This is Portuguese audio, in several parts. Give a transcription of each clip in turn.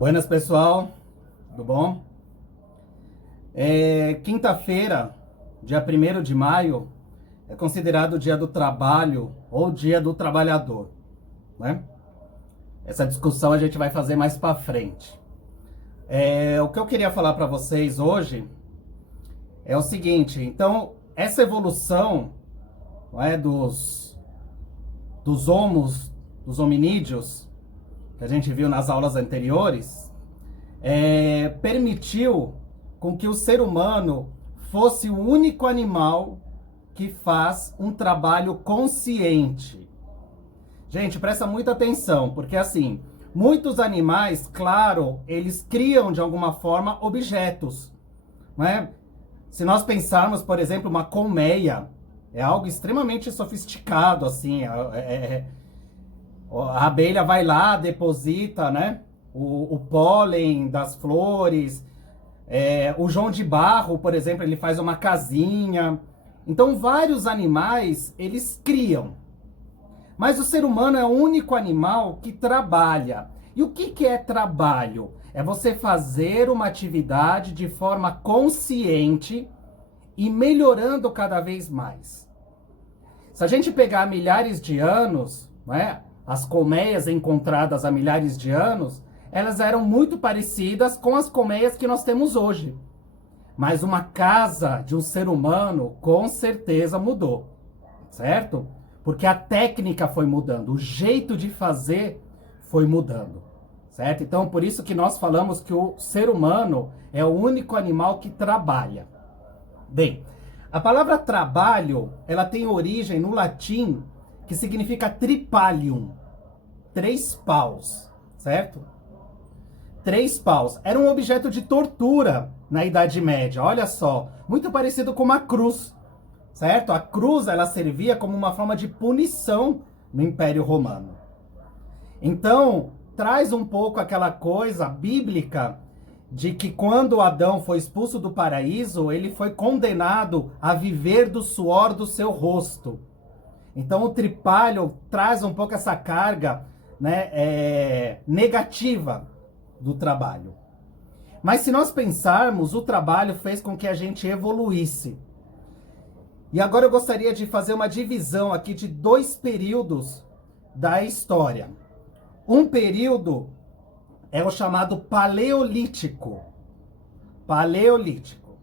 Buenas, pessoal, tudo bom? Quinta-feira, dia 1º de maio, é considerado o dia do trabalho ou dia do trabalhador, né? Essa discussão a gente vai fazer mais para frente. O que eu queria falar para vocês hoje é o seguinte: então, essa evolução, não é, dos homos, dos hominídeos, que a gente viu nas aulas anteriores, permitiu com que o ser humano fosse o único animal que faz um trabalho consciente. Gente, presta muita atenção, porque assim, muitos animais, claro, eles criam de alguma forma objetos, né? Se nós pensarmos, por exemplo, uma colmeia, é algo extremamente sofisticado, assim, a abelha vai lá, deposita, né, o pólen das flores. O João de Barro, por exemplo, ele faz uma casinha. Então, vários animais, eles criam. Mas o ser humano é o único animal que trabalha. E o que é trabalho? É você fazer uma atividade de forma consciente e melhorando cada vez mais. Se a gente pegar milhares de anos, né, as colmeias encontradas há milhares de anos, elas eram muito parecidas com as colmeias que nós temos hoje. Mas uma casa de um ser humano, com certeza mudou, certo? Porque a técnica foi mudando, o jeito de fazer foi mudando, certo? Então, por isso que nós falamos que o ser humano é o único animal que trabalha. Bem, a palavra trabalho, ela tem origem no latim, que significa tripalium, 3 paus, certo? 3 paus. Era um objeto de tortura na Idade Média, olha só. Muito parecido com uma cruz, certo? A cruz, ela servia como uma forma de punição no Império Romano. Então, traz um pouco aquela coisa bíblica de que quando Adão foi expulso do paraíso, ele foi condenado a viver do suor do seu rosto. Então, o tripalho traz um pouco essa carga, né, negativa do trabalho. Mas se nós pensarmos, o trabalho fez com que a gente evoluísse. E agora eu gostaria de fazer uma divisão aqui de 2 períodos da história. Um período é o chamado Paleolítico. Paleolítico.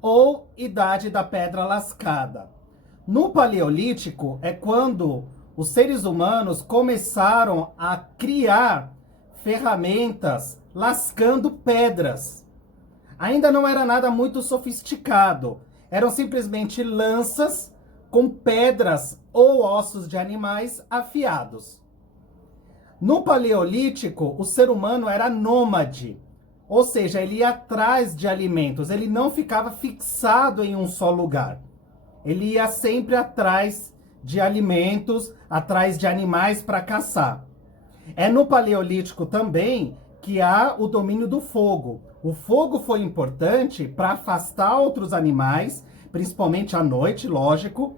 Ou Idade da Pedra Lascada. No Paleolítico é quando os seres humanos começaram a criar ferramentas lascando pedras. Ainda não era nada muito sofisticado. Eram simplesmente lanças com pedras ou ossos de animais afiados. No Paleolítico, o ser humano era nômade, ou seja, ele ia atrás de alimentos, ele não ficava fixado em um só lugar. Ele ia sempre atrás de alimentos, atrás de animais para caçar. É no Paleolítico também que há o domínio do fogo. O fogo foi importante para afastar outros animais, principalmente à noite, lógico,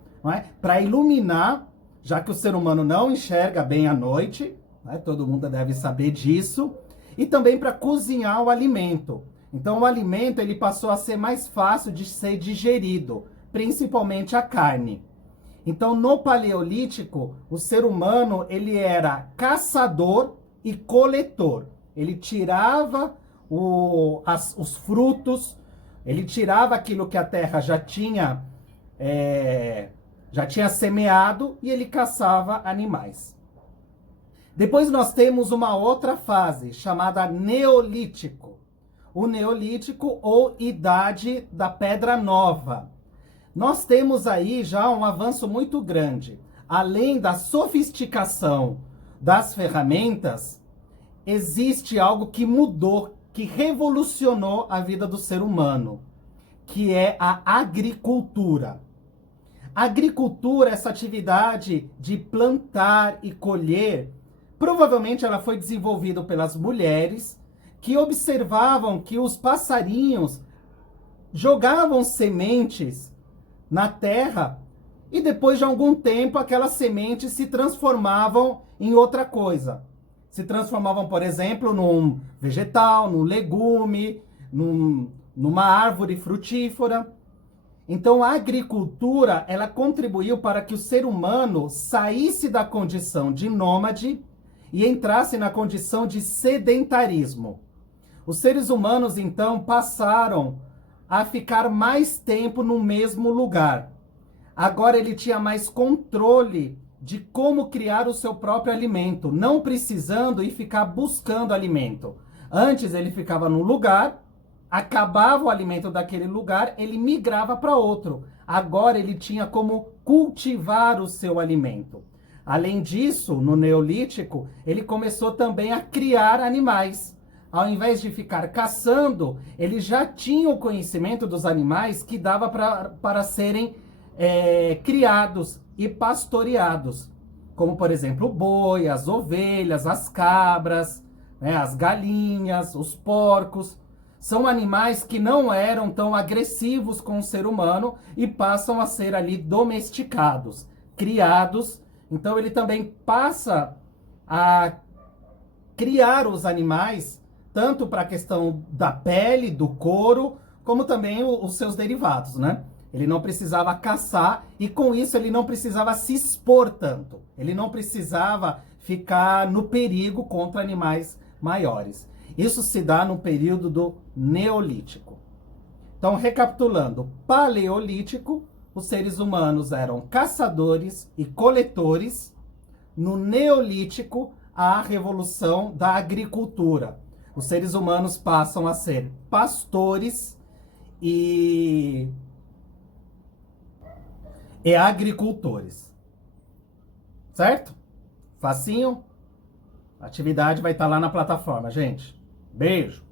para iluminar, já que o ser humano não enxerga bem à noite, todo mundo deve saber disso, e também para cozinhar o alimento. Então o alimento ele passou a ser mais fácil de ser digerido, principalmente a carne. Então, no Paleolítico, o ser humano ele era caçador e coletor. Ele tirava os frutos, ele tirava aquilo que a terra já tinha semeado e ele caçava animais. Depois nós temos uma outra fase chamada Neolítico. O Neolítico ou Idade da Pedra Nova. Nós temos aí já um avanço muito grande. Além da sofisticação das ferramentas, existe algo que mudou, que revolucionou a vida do ser humano, que é a agricultura. A agricultura, essa atividade de plantar e colher, provavelmente ela foi desenvolvida pelas mulheres que observavam que os passarinhos jogavam sementes na terra e depois de algum tempo aquelas sementes se transformavam em outra coisa. se transformavam, por exemplo, num vegetal, num legume, numa árvore frutífera. Então, a agricultura, ela contribuiu para que o ser humano saísse da condição de nômade e entrasse na condição de sedentarismo. Os seres humanos, então, passaram a ficar mais tempo no mesmo lugar. Agora ele tinha mais controle de como criar o seu próprio alimento, não precisando ir ficar buscando alimento. Antes ele ficava num lugar, acabava o alimento daquele lugar, ele migrava para outro. Agora ele tinha como cultivar o seu alimento. Além disso, no Neolítico, ele começou também a criar animais. Ao invés de ficar caçando, ele já tinha o conhecimento dos animais que dava para serem criados e pastoreados. Como, por exemplo, o boi, as ovelhas, as cabras, né, as galinhas, os porcos. São animais que não eram tão agressivos com o ser humano e passam a ser ali domesticados, criados. Então ele também passa a criar os animais, tanto para a questão da pele, do couro, como também os seus derivados, né? Ele não precisava caçar e com isso ele não precisava se expor tanto. Ele não precisava ficar no perigo contra animais maiores. Isso se dá no período do Neolítico. Então, recapitulando, Paleolítico, os seres humanos eram caçadores e coletores. No Neolítico, a revolução da agricultura. Os seres humanos passam a ser pastores e agricultores. Certo? Facinho? A atividade vai estar lá na plataforma, gente. Beijo!